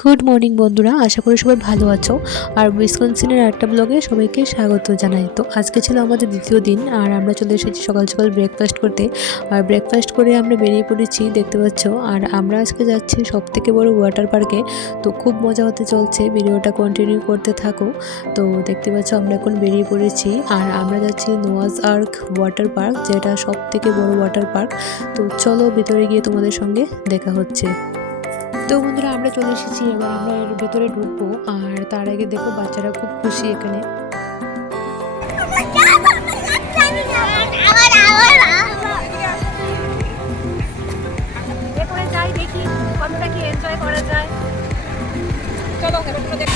Good morning বন্ধুরা, আশা করি সবাই ভালো আছো। আর উইসকনসিনের একটা ব্লগে সবাইকে স্বাগত জানাই। তো আজকে ছিল আমাদের দ্বিতীয় দিন আর আমরা চলে এসেছি সকাল সকাল ব্রেকফাস্ট করতে। আর ব্রেকফাস্ট করে আমরা বেরিয়ে পড়েছি, দেখতে পাচ্ছ। আর আমরা আজকে যাচ্ছি সবথেকে বড় ওয়াটার পার্কে। তো খুব মজা হতে চলছে, ভিডিওটা কন্টিনিউ করতে থাকো। তো দেখতে পাচ্ছ আমরা এখন বেরিয়ে পড়েছি আর আমরা যাচ্ছি নোয়াজ আর্ক ওয়াটার পার্ক, যেটা সবথেকে বড় ওয়াটার পার্ক। তো চলো ভিতরে গিয়ে তোমাদের সঙ্গে দেখা হচ্ছে। তো বন্ধুরা আমরা চলে এসেছি, এবার আমরা এর ভেতরে ঢুকবো। আর তার আগে দেখো বাচ্চারা খুব খুশি এখানে।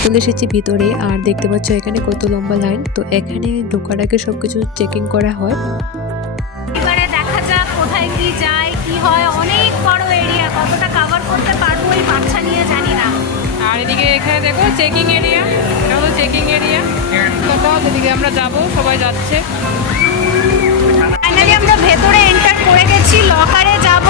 চলে এসেছি ভিতরে আর দেখতে পাচ্ছ এখানে কত লম্বা লাইন। তো এখানে ঢোকার আগে সবকিছু চেকিং করা হয়। এবারে দেখা যাক কোথায় কি যায় কি হয়। অনেক বড় এরিয়া, কতটা কভার করতে পারবো এই বাচ্চা নিয়ে জানি না। আর এদিকে এখানে দেখো চেকিং এরিয়া, এটা হলো চেকিং এরিয়া। এদিকে আমরা যাব, সবাই যাচ্ছে। ফাইনালি আমরা ভেতরে এন্টার করে গেছি, লকারে যাব।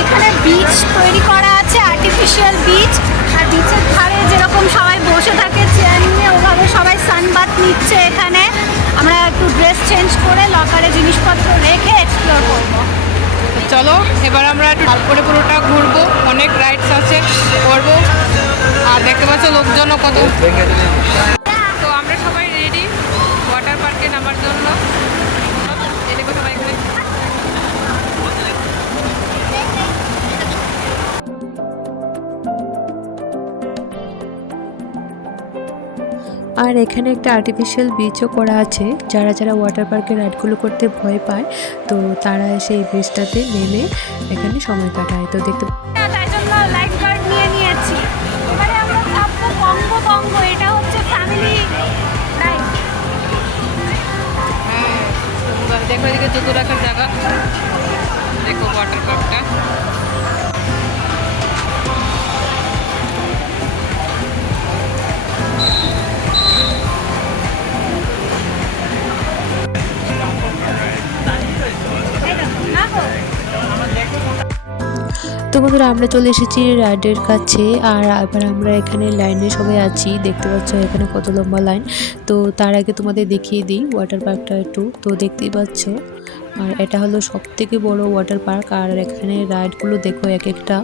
এখানে বিচ তৈরি করা আছে, আর্টিফিশিয়াল বিচ। আর বিচের ধারে যেরকম সবাই বসে থাকে চেয়ার নিয়ে, ওভাবে সবাই সানবাথ নিচ্ছে এখানে। আমরা একটু ড্রেস চেঞ্জ করে লকারে জিনিসপত্র রেখে এক্সপ্লোর করবো। চলো এবার আমরা একটু তারপরে পুরোটা ঘুরবো, অনেক রাইডস আছে, করবো। আর দেখতে পাচ্ছ লোকজনও কত। তো আমরা সবাই রেডি ওয়াটার পার্কে নামার জন্য। এই দেখো সবাই এখানে। আর এখানে একটা আর্টিফিশিয়াল বিচও করা আছে। যারা যারা ওয়াটার পার্কের রাইডগুলো করতে ভয় পায়, তো তারা এসে এই ব্রিজটাতে নেমে এখানে সময় কাটায়। তো দেখতে তার জন্য লাইফ গার্ড নিয়ে নিয়েছি। এবারে আমরা ভাববো কম্বো কম্বো, এটা হচ্ছে ফ্যামিলি রাইড। হ্যাঁ, দেখো এদিকে জুতো রাখার জায়গা, দেখো ওয়াটার পার্কটা। তো বন্ধুরা আমরা চলে এসেছি রাইডের কাছে। আর এবার আমরা এখানে লাইনে সবাই আছি, দেখতে পাচ্ছ এখানে কত লম্বা লাইন। তো তার আগে তোমাদের দেখিয়ে দিই ওয়াটার পার্কটা একটু। তো দেখতেই পাচ্ছ, আর এটা হলো সবথেকে বড় ওয়াটার পার্ক। আর এখানে রাইডগুলো দেখো এক একটা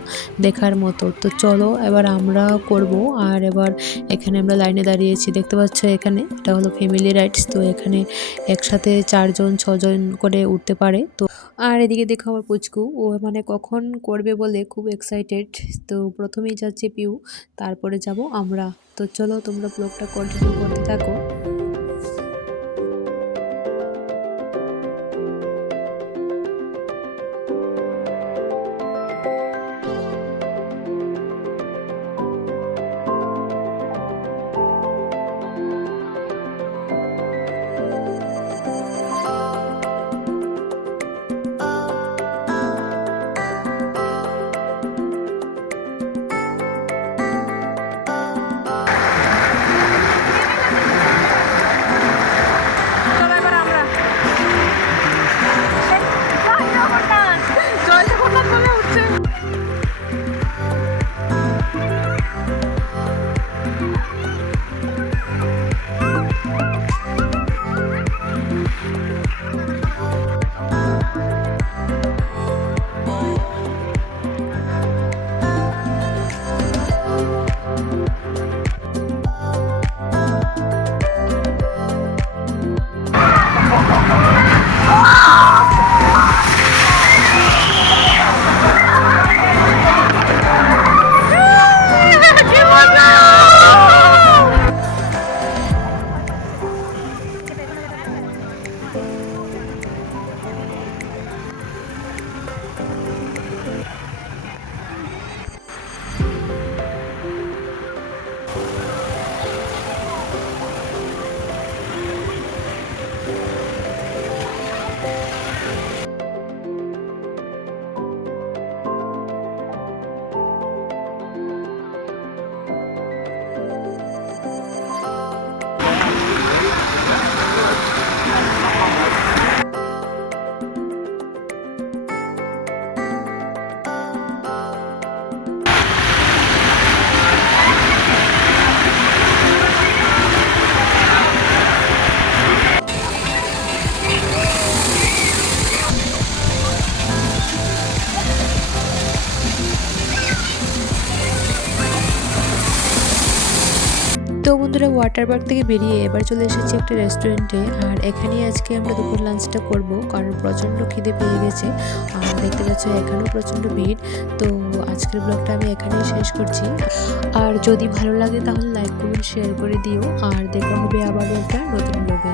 দেখার মতো। তো চলো এবার আমরা করব। আর এবার এখানে আমরা লাইনে দাঁড়িয়েছি, দেখতে পাচ্ছ এখানে এটা হলো ফ্যামিলি রাইডস। তো এখানে একসাথে 4 জন 6 জন করে উঠতে পারে। তো আর এদিকে দেখো আমার পুচকু, ও মানে কখন করবে বলে খুব এক্সাইটেড। তো প্রথমেই যাচ্ছে পিউ, তারপরে যাব আমরা। তো চলো তোমরা ব্লগটা কন্টিনিউ করতে থাকো। তো বন্ধুরা ওয়াটার পার্ক থেকে বেরিয়ে এবার চলে এসেছি একটা রেস্টুরেন্টে, আর এখানেই আজকে আমরা দুপুর লাঞ্চটা করব, কারণ প্রচণ্ড খিদে পেয়ে গেছে। আর দেখতে পাচ্ছ এখানেও প্রচণ্ড ভিড়। তো আজকের ব্লগটা আমি এখানেই শেষ করছি। আর যদি ভালো লাগে তাহলে লাইক কমেন্ট শেয়ার করে দিও, আর দেখা হবে আবার একটা নতুন ব্লগে।